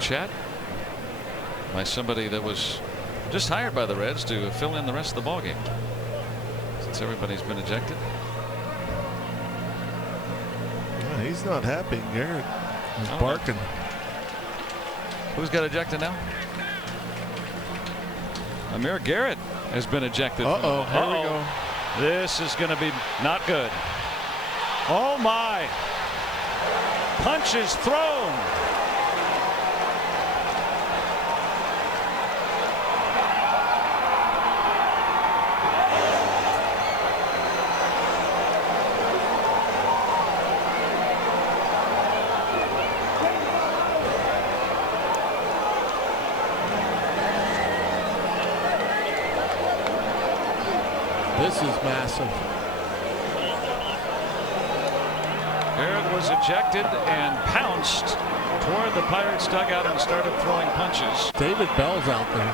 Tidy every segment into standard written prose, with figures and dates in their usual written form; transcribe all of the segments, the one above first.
chat by somebody that was just hired by the Reds to fill in the rest of the ballgame since everybody's been ejected. Yeah, he's not happy. Garrett is barking. Who's got ejected now? Amir Garrett has been ejected. Here we go. This is going to be not good. Oh my. Punches thrown. This is massive. Garrett was ejected and pounced toward the Pirates dugout and started throwing punches. David Bell's out there.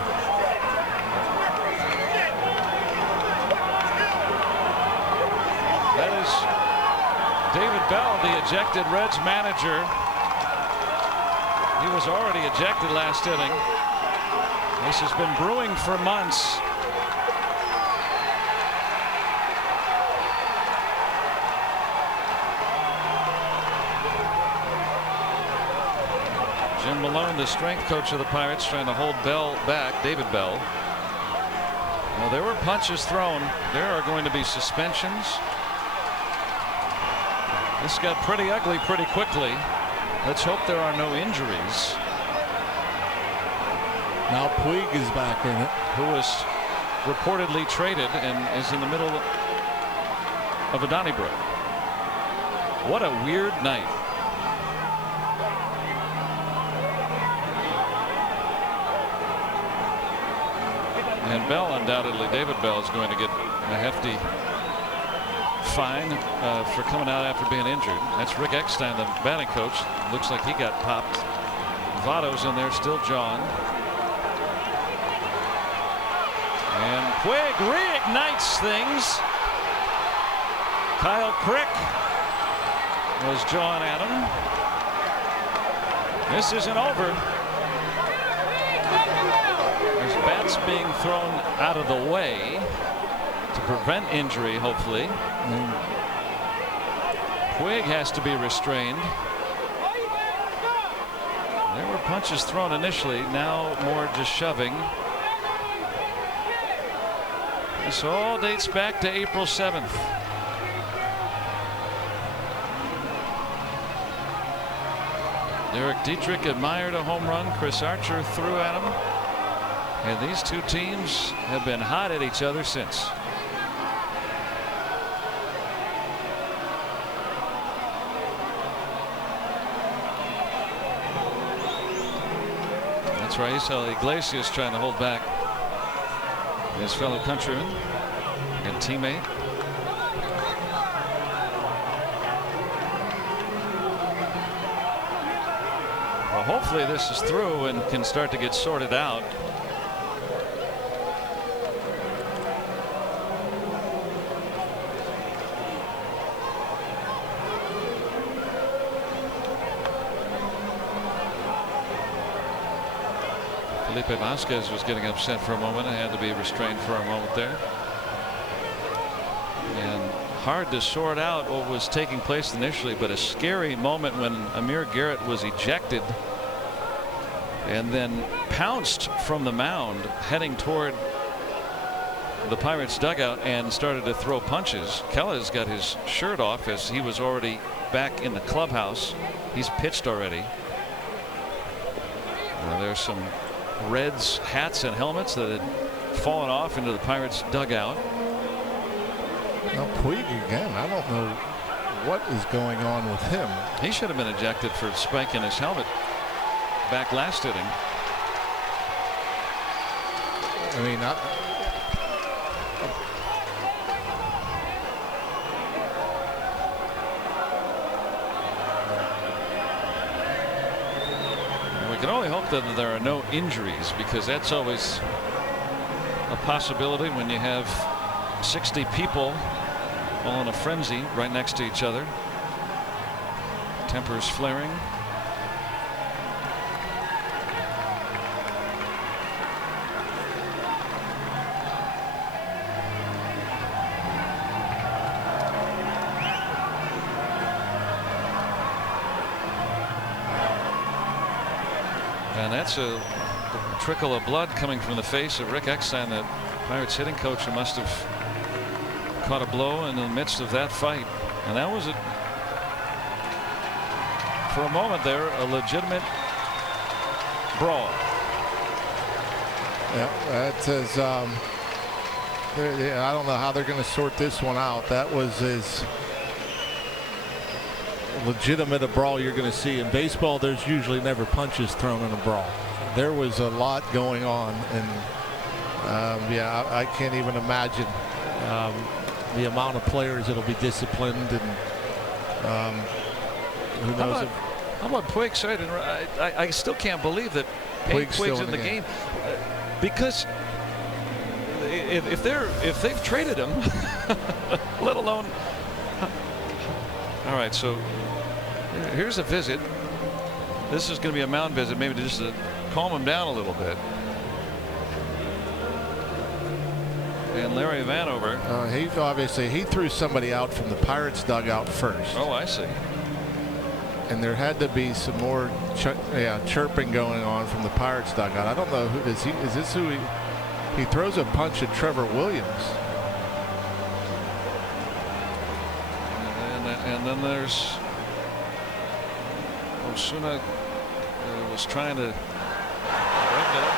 That is David Bell, the ejected Reds manager. He was already ejected last inning. This has been brewing for months. Jim Malone, the strength coach of the Pirates, trying to hold Bell back, David Bell. Well, there were punches thrown. There are going to be suspensions. This got pretty ugly pretty quickly. Let's hope there are no injuries. Now Puig is back in it. Who was reportedly traded and is in the middle of a Donnybrook. What a weird night. And Bell, undoubtedly, David Bell is going to get a hefty fine for coming out after being injured. That's Rick Eckstein, the batting coach. Looks like he got popped. Votto's in there, still John. And Puig reignites things. Kyle Crick was jawing at him. This isn't over. There's bats being thrown out of the way to prevent injury, hopefully. And Puig has to be restrained. There were punches thrown initially, now more just shoving. This all dates back to April 7th. Derek Dietrich admired a home run. Chris Archer threw at him. And these two teams have been hot at each other since. That's right. So Iglesias trying to hold back his fellow countryman and teammate. Well, hopefully this is through and can start to get sorted out. Felipe Vasquez was getting upset for a moment and had to be restrained for a moment there. And hard to sort out what was taking place initially, but a scary moment when Amir Garrett was ejected and then pounced from the mound heading toward the Pirates dugout and started to throw punches. Kelly's got his shirt off as he was already back in the clubhouse. He's pitched already. There's some Reds hats and helmets that had fallen off into the Pirates dugout. Now Puig again. I don't know what is going on with him. He should have been ejected for spanking his helmet back last inning. I mean, we can only hope that there are no injuries, because that's always a possibility when you have 60 people all in a frenzy right next to each other. Tempers flaring. that's a trickle of blood coming from the face of Rick Eckstein, the Pirates hitting coach, who must have caught a blow in the midst of that fight. And that was for a moment there, a legitimate brawl. Yeah, that is. I don't know how they're going to sort this one out. That was as legitimate a brawl you're going to see. In baseball, there's usually never punches thrown in a brawl. There was a lot going on, and yeah, I can't even imagine the amount of players that'll be disciplined, and who knows. How about Puig? Sorry, I still can't believe that Puig's in the game, because if they've traded him, let alone. All right, so here's a visit. This is going to be a mound visit, maybe just to calm him down a little bit. And Larry Vanover. He threw somebody out from the Pirates dugout first. Oh, I see. And there had to be some more chirping going on from the Pirates dugout. I don't know who is this who he throws a punch at Trevor Williams. And then there's Osuna was trying to break it up.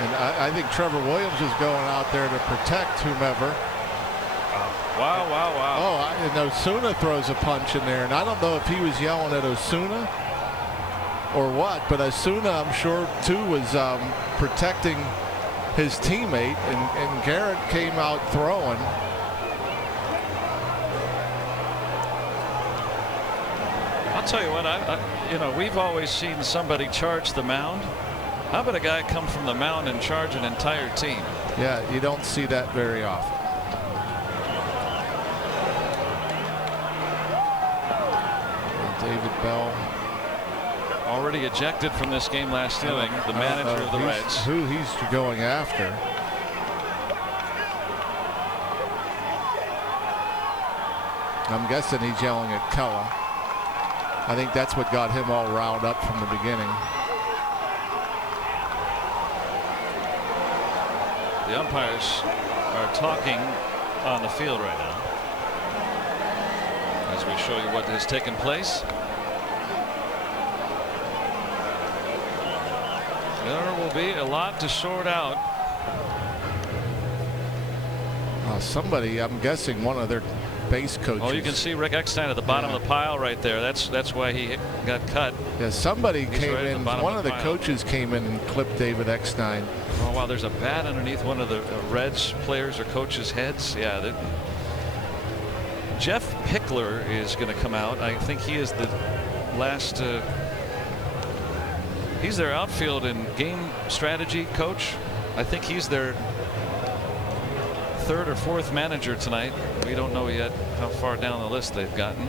And I think Trevor Williams is going out there to protect whomever. Wow. Oh, and Osuna throws a punch in there, and I don't know if he was yelling at Osuna or what, but Osuna, I'm sure, too, was protecting his teammate, and Garrett came out throwing. I'll tell you what, we've always seen somebody charge the mound. How about a guy come from the mound and charge an entire team? Yeah, you don't see that very often. David Bell already ejected from this game last inning. The manager of the Reds. Who he's going after? I'm guessing he's yelling at Kella. I think that's what got him all riled up from the beginning. The umpires are talking on the field right now as we show you what has taken place. There will be a lot to sort out. Somebody, I'm guessing one of their base coaches. Oh, you can see Rick Eckstein at the bottom of the pile right there. That's why he got cut. Yeah, somebody came in. One of the coaches came in and clipped David Eckstein. Oh wow, there's a bat underneath one of the Reds players or coaches' heads. Yeah. Jeff Pickler is going to come out. I think he is the last. He's their outfield and game strategy coach. I think he's their third or fourth manager tonight. We don't know yet how far down the list they've gotten.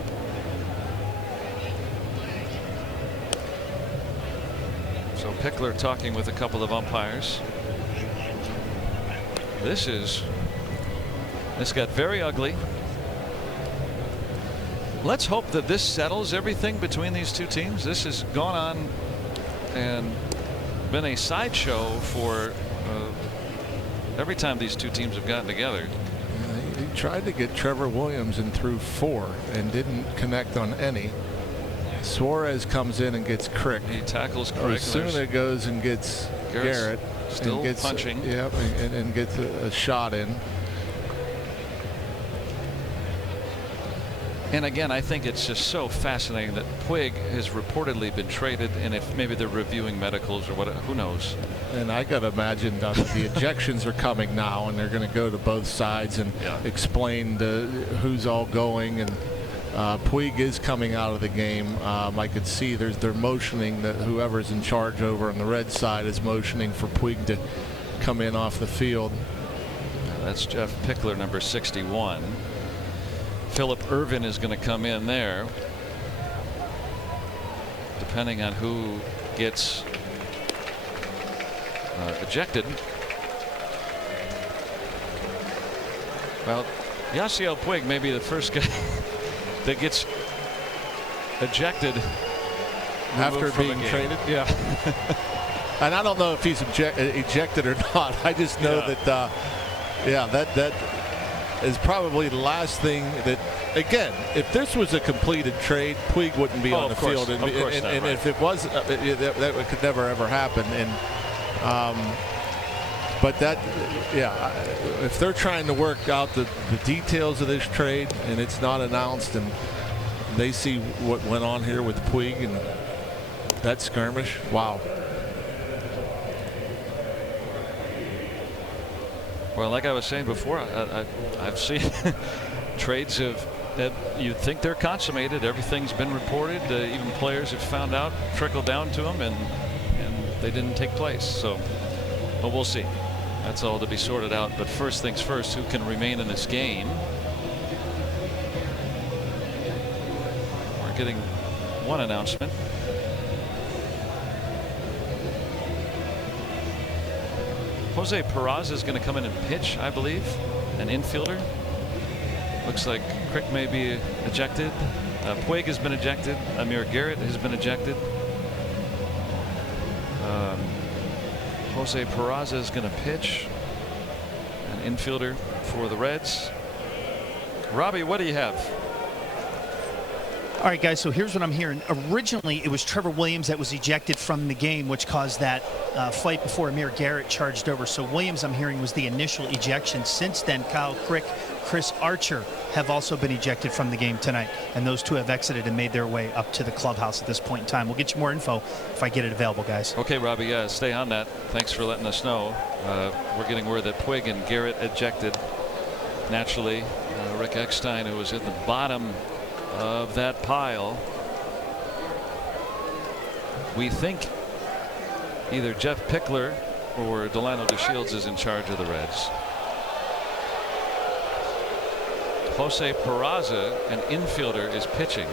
So Pickler talking with a couple of umpires. This got very ugly. Let's hope that this settles everything between these two teams. This has gone on and been a sideshow for every time these two teams have gotten together. He tried to get Trevor Williams and threw 4 and didn't connect on any. Suarez comes in and gets Crick. He tackles Crick. Osuna goes and gets Garrett. Still and gets, punching. Yep, and gets a shot in. And again, I think it's just so fascinating that Puig has reportedly been traded, and if maybe they're reviewing medicals or what, who knows. And I got to imagine the ejections are coming now, and they're going to go to both sides and explain who's all going. And Puig is coming out of the game. I could see they're motioning that whoever's in charge over on the Red side is motioning for Puig to come in off the field. That's Jeff Pickler, number 61. Philip Irvin is going to come in there, depending on who gets ejected. Well, Yasiel Puig may be the first guy that gets ejected after being traded. Yeah. And I don't know if he's ejected or not. I just know that, that is probably the last thing that, again, if this was a completed trade, Puig wouldn't be on the field. And if it was, that could never, ever happen. And but that, if they're trying to work out the details of this trade and it's not announced and they see what went on here with Puig and that skirmish, wow. Well, like I was saying before, I've seen trades that you think they're consummated. Everything's been reported. Even players have found out, trickled down to them, and they didn't take place. So, but we'll see. That's all to be sorted out. But first things first, who can remain in this game? We're getting one announcement. Jose Peraza is going to come in and pitch, I believe, an infielder. Looks like Crick may be ejected. Puig has been ejected. Amir Garrett has been ejected. Jose Peraza is going to pitch, an infielder for the Reds. Robbie, what do you have? All right, guys, so here's what I'm hearing. Originally, it was Trevor Williams that was ejected from the game, which caused that fight before Amir Garrett charged over. So Williams, I'm hearing, was the initial ejection. Since then, Kyle Crick, Chris Archer have also been ejected from the game tonight, and those two have exited and made their way up to the clubhouse at this point in time. We'll get you more info if I get it available, guys. Okay, Robbie, stay on that. Thanks for letting us know. We're getting word that Puig and Garrett ejected. Naturally, Rick Eckstein, who was at the bottom of that pile. We think either Jeff Pickler or Delano DeShields is in charge of the Reds. Jose Peraza, an infielder, is pitching.